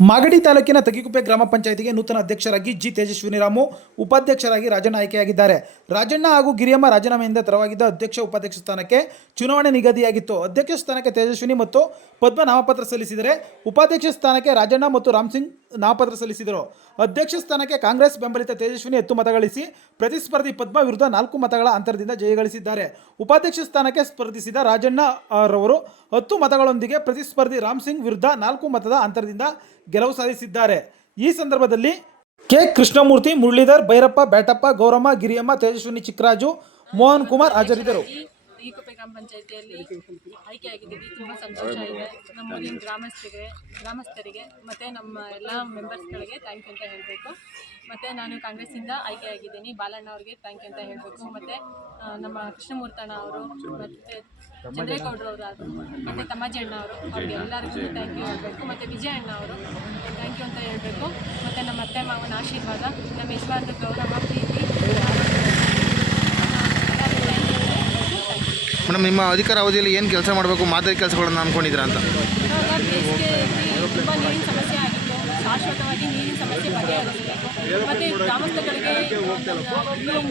ಮಾಗಡಿ ತಾಲೂಕಿನ ತಗಿಕುಪ್ಪೆ ಗ್ರಾಮ ಪಂಚಾಯತಿಗೆ ನೂತನ ಅಧ್ಯಕ್ಷರಾಗಿ ಜಿ ತೇಜಸ್ವಿನಿ ರಾಮು, ಉಪಾಧ್ಯಕ್ಷರಾಗಿ ರಾಜಣ್ಣ ಆಯ್ಕೆಯಾಗಿದ್ದಾರೆ. ರಾಜಣ್ಣ ಹಾಗೂ ಗಿರಿಯಮ್ಮ ರಾಜೀನಾಮೆಯಿಂದ ತೆರವಾಗಿದ್ದ ಅಧ್ಯಕ್ಷ ಉಪಾಧ್ಯಕ್ಷ ಸ್ಥಾನಕ್ಕೆ ಚುನಾವಣೆ ನಿಗದಿಯಾಗಿತ್ತು. ಅಧ್ಯಕ್ಷ ಸ್ಥಾನಕ್ಕೆ ತೇಜಸ್ವಿನಿ ಮತ್ತು ಪದ್ಮ ನಾಮಪತ್ರ ಸಲ್ಲಿಸಿದರೆ ಉಪಾಧ್ಯಕ್ಷ ಸ್ಥಾನಕ್ಕೆ ರಾಜಣ್ಣ ಮತ್ತು ರಾಮ್ ಸಿಂಗ್ ನಾಮಪತ್ರ ಸಲ್ಲಿಸಿದರು. ಅಧ್ಯಕ್ಷ ಸ್ಥಾನಕ್ಕೆ ಕಾಂಗ್ರೆಸ್ ಬೆಂಬಲಿತ ತೇಜಸ್ವಿನಿ ಹತ್ತು ಮತಗಳಿಸಿ ಪ್ರತಿಸ್ಪರ್ಧಿ ಪದ್ಮ ವಿರುದ್ಧ ನಾಲ್ಕು ಮತಗಳ ಅಂತರದಿಂದ ಜಯಗಳಿಸಿದ್ದಾರೆ ಉಪಾಧ್ಯಕ್ಷ ಸ್ಥಾನಕ್ಕೆ ಸ್ಪರ್ಧಿಸಿದ ರಾಜಣ್ಣ ರವರು ಹತ್ತು ಮತಗಳೊಂದಿಗೆ ಪ್ರತಿಸ್ಪರ್ಧಿ ರಾಮ್ ಸಿಂಗ್ ವಿರುದ್ಧ ನಾಲ್ಕು ಮತದ ಅಂತರದಿಂದ ಗೆಲುವು ಸಾಧಿಸಿದ್ದಾರೆ. ಈ ಸಂದರ್ಭದಲ್ಲಿ ಕೆ. ಕೃಷ್ಣಮೂರ್ತಿ, ಮುರಳೀಧರ್, ಭೈರಪ್ಪ, ಬ್ಯಾಟಪ್ಪ, ಗೌರಮ್ಮ, ಗಿರಿಯಮ್ಮ, ತೇಜಸ್ವಿನಿ, ಚಿಕ್ಕರಾಜು, ಮೋಹನ್ ಕುಮಾರ್ ಹಾಜರಿದ್ದರು. ಈ ಕುಪ್ಪೆ ಗ್ರಾಮ ಪಂಚಾಯತಿಯಲ್ಲಿ ಆಯ್ಕೆಯಾಗಿದ್ದೀವಿ. ತುಂಬ ಸಂತೋಷ ಇದೆ. ನಮ್ಮ ಊರಿನ ಗ್ರಾಮಸ್ಥರಿಗೆ ಗ್ರಾಮಸ್ಥರಿಗೆ, ಮತ್ತು ನಮ್ಮ ಎಲ್ಲ ಮೆಂಬರ್ಸ್ಗಳಿಗೆ ಥ್ಯಾಂಕ್ ಯು ಅಂತ ಹೇಳಬೇಕು. ಮತ್ತು ನಾನು ಕಾಂಗ್ರೆಸ್ಸಿಂದ ಆಯ್ಕೆಯಾಗಿದ್ದೀನಿ. ಬಾಲಣ್ಣ ಅವ್ರಿಗೆ ಥ್ಯಾಂಕ್ ಯು ಅಂತ ಹೇಳಬೇಕು. ಮತ್ತು ನಮ್ಮ ಕೃಷ್ಣಮೂರ್ತಣ್ಣ ಅವರು, ಮತ್ತು ಚಂದ್ರೇಗೌಡರು ಅವರು ಮತ್ತು ತಮ್ಮಾಜಿ ಅಣ್ಣ ಅವರು, ಅವ್ರಿಗೆ ಎಲ್ಲರಿಗೂ ಥ್ಯಾಂಕ್ ಯು ಹೇಳಬೇಕು. ಮತ್ತು ವಿಜಯ ಅಣ್ಣ ಅವರು ಥ್ಯಾಂಕ್ ಯು ಅಂತ ಹೇಳಬೇಕು. ಮತ್ತು ನಮ್ಮ ಅತ್ತೆ ಮಾವನ ಆಶೀರ್ವಾದ, ನಮ್ಮ ಯಜಮಾನ್ರ ಗೌರವ, ಪ್ರೀತಿ ಎಲ್ಲರಿಗೂ ಥ್ಯಾಂಕ್ ಯು ಅಂತ ಹೇಳ್ಬೇಕು ಥ್ಯಾಂಕ್ ಯು ಮೇಡಮ್ ನಿಮ್ಮ ಅಧಿಕಾರ ಅವಧಿಯಲ್ಲಿ ಏನು ಕೆಲಸ ಮಾಡಬೇಕು ಮಾದರಿ ಕೆಲಸಗಳನ್ನು ಅಂದ್ಕೊಂಡಿದ್ದೀರಾ ಅಂತ? ಮತ್ತೆ ತುಂಬ ನೀರಿನ ಸಮಸ್ಯೆ ಆಗಿತ್ತು. ಶಾಶ್ವತವಾಗಿ ನೀರಿನ ಸಮಸ್ಯೆ ಬಗೆಹರಿಸಬೇಕು. ಮತ್ತು ಗ್ರಾಮಸ್ಥಗಳಿಗೆ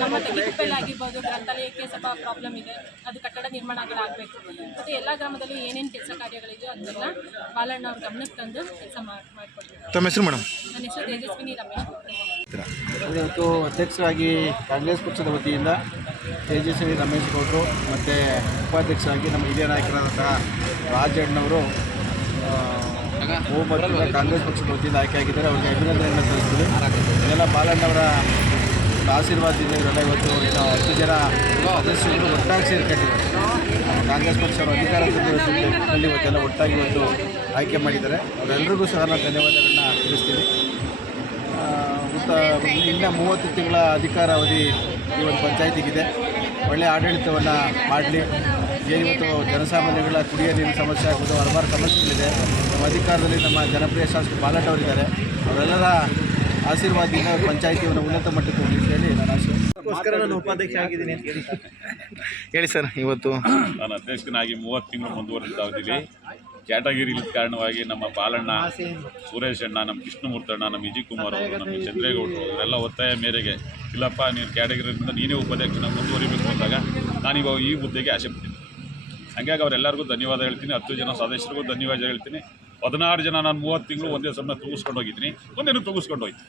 ನಮ್ಮ ತೆಗೆದುಕೊಳ್ಳಾಗಿರ್ಬೋದು ಗ್ರಂಥಾಲಯಕ್ಕೆ ಸ್ವಲ್ಪ ಪ್ರಾಬ್ಲಮ್ ಇದೆ. ಅದು ಕಟ್ಟಡ ನಿರ್ಮಾಣಗಳಾಗಬೇಕು. ಮತ್ತು ಎಲ್ಲ ಗ್ರಾಮದಲ್ಲೂ ಏನೇನು ಕೆಲಸ ಕಾರ್ಯಗಳಿದೆಯೋ ಅದನ್ನೆಲ್ಲ ಬಾಲಣ್ಣ ಅವ್ರ ಗಮನಕ್ಕೆ ತಂದು ಕೆಲಸ ಮಾಡಿ ತಮ್ಮ ಹೆಸರು ಮೇಡಮ್? ನನ್ನ ಹೆಸರು ತೇಜಸ್ವಿನಿ ರಮೇಶ್. ಇವತ್ತು ಅಧ್ಯಕ್ಷರಾಗಿ ಕಾಂಗ್ರೆಸ್ ಪಕ್ಷದ ವತಿಯಿಂದ ತೇಜಸ್ವಿ ರಮೇಶ್ ಗೌಡರು ಮತ್ತು ಉಪಾಧ್ಯಕ್ಷರಾಗಿ ನಮ್ಮ ಹಿರಿಯ ನಾಯಕರಾದಂತಹ ರಾಜಣ್ಣವರು ಬಹುಮತದಿಂದ ಕಾಂಗ್ರೆಸ್ ಪಕ್ಷದ ವತಿಯಿಂದ ಆಯ್ಕೆಯಾಗಿದ್ದಾರೆ. ಅವರಿಗೆ ಅಭಿನಂದನೆಯನ್ನು ಸಲ್ಲಿಸ್ತೀವಿ ಇದೆಲ್ಲ ಬಾಲಣ್ಣವರ ಆಶೀರ್ವಾದದಿಂದ ಇವರೆಲ್ಲ ಇವತ್ತು ಹತ್ತು ಜನ ಸದಸ್ಯರು ಒಟ್ಟಾಗಿ ಸೇರ್ಕೊಂಡಿದ್ದಾರೆ. ಕಾಂಗ್ರೆಸ್ ಪಕ್ಷದ ಅಧಿಕಾರ ತಂದಿರೋದ್ರಲ್ಲಿ ಇವತ್ತೆಲ್ಲ ಒಟ್ಟಾಗಿ ಇವತ್ತು ಆಯ್ಕೆ ಮಾಡಿದ್ದಾರೆ. ಅವರೆಲ್ಲರಿಗೂ ಸಹ ನಾನು ಧನ್ಯವಾದಗಳನ್ನ ತಿಳಿಸ್ತೀನಿ. ಆ, ಇನ್ನೂ ಮೂವತ್ತು ತಿಂಗಳ ಅಧಿಕಾರಾವಧಿ ಈ ಒಂದು ಪಂಚಾಯತಿಗಿದೆ. ಒಳ್ಳೆಯ ಆಡಳಿತವನ್ನು ಮಾಡಲಿ. ಏನಿವತ್ತು ಜನಸಾಮಾನ್ಯಗಳ ಕುಡಿಯ ನೀರಿನ ಸಮಸ್ಯೆ ಆಗ್ಬೋದು ಹಲವಾರು ಸಮಸ್ಯೆಗಳಿದೆ. ನಮ್ಮ ಅಧಿಕಾರದಲ್ಲಿ ನಮ್ಮ ಜನಪ್ರಿಯ ಶಾಸಕ ಬಾಲಟ್ ಅವರಿದ್ದಾರೆ. ಅವರೆಲ್ಲರ ಆಶೀರ್ವಾದದಿಂದ ಪಂಚಾಯತಿಯನ್ನು ಉನ್ನತ ಮಟ್ಟಕ್ಕೆ ಹೋಗಲಿ ಅಂತ ಹೇಳಿ ನಾನು ಆಶೀರ್ವಾದ ನಾನು ಉಪಾಧ್ಯಕ್ಷ ಆಗಿದ್ದೀನಿ. ಅಂತ ಹೇಳಿ ಹೇಳಿ ಸರ್ ಇವತ್ತು. ನಾನು ಅಧ್ಯಕ್ಷನಾಗಿ ಮೂವತ್ತು ತಿಂಗಳು ಮುಂದುವರೆದ ಅವಧಿಲಿ ಕ್ಯಾಟಗಿರಿ ಇಲ್ಲದ ಕಾರಣವಾಗಿ ನಮ್ಮ ಬಾಲಣ್ಣ ಸುರೇಶ್ ಅಣ್ಣ ನಮ್ಮ ಕೃಷ್ಣಮೂರ್ತಣ್ಣ ನಮ್ಮ ವಿಜಯ್ ಕುಮಾರ್ ಅವರು ನಮ್ಮ ಚಂದ್ರೇಗೌಡರು ಅವರೆಲ್ಲ ಒತ್ತಾಯ ಮೇರೆಗೆ ಇಲ್ಲಪ್ಪ ನೀನು ಕ್ಯಾಟಗಿರಿಯಿಂದ ನೀನೇ ಉಪಾಧ್ಯಕ್ಷನ ಮುಂದುವರಿಬೇಕು ಅಂದಾಗ ನಾನಿವಾಗ ಈ ಹುದ್ದೆಗೆ ಆಸೆ ಪಡ್ತೀನಿ. ಹಾಗಾಗಿ ಅವರೆಲ್ಲರಿಗೂ ಧನ್ಯವಾದ ಹೇಳ್ತೀನಿ. ಹತ್ತು ಜನ ಸದಸ್ಯರಿಗೂ ಧನ್ಯವಾದ ಹೇಳ್ತೀನಿ. ಹದಿನಾರು ಜನ ನಾನು ಮೂವತ್ತು ತಿಂಗಳು ಒಂದೇ ಸಮಯ ತೂಗಿಸ್ಕೊಂಡು ಹೋಗಿದ್ದೀನಿ. ಒಂದೇನು ತೂಗಿಸ್ಕೊಂಡು ಹೋಯ್ತು.